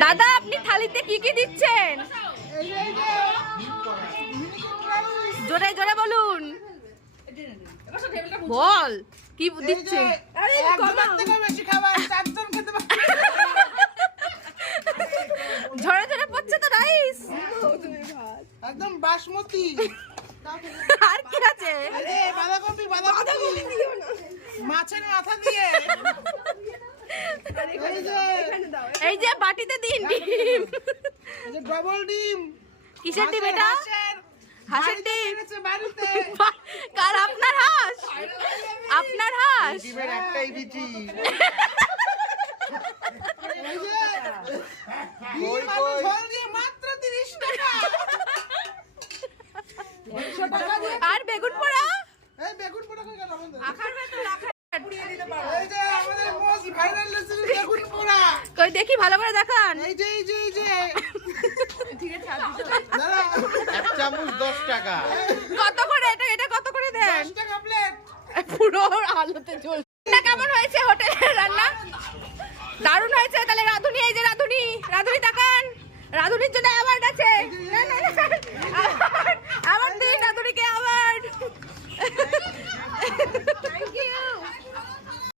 দাদা আপনি থালিতে কি কি দিচ্ছেন? জোরে জোরে বলুন। বল কি দিচ্ছে? ঝরে ঝরে পড়ছে তো রাইস। একদম বাসমতি। আর কি আছে? বাঁধাকপি মাছের মাথা দিয়ে। এই যে বাটিতে দিন ডিম। ডবল ডিম। কিসের ডিম এটা? হাঁসের ডিম। বাড়িতে কার? আপনার হাঁস? আপনার হাঁস? ডিমের একটাই বিচি। মাত্র 30 টাকা। আর বেগুন পোড়া? এই বেগুন পোড়া কেন আমাদের? আখার ভেতর পুড়িয়ে দিতে পারো। এই যে আমাদের মোস্ট ভাইরাল রেসিপি বেগুন পোড়া। কই দেখি ভালো করে দেখান। এই যে ঠিক আছে দাঁড়া। এক চামচ 10 টাকা। কত করে এটা? এটা কত করে দেন? 10 টাকা প্লেট। পুরো আলোতে জ্বলছে। না কেমন হয়েছে হোটেলের রান্না? দারুণ হয়েছে। তাহলে রাধুনি, এই যে রাধুনি তাকান। রাধুনির জন্য অ্যাওয়ার্ড আছে। না না না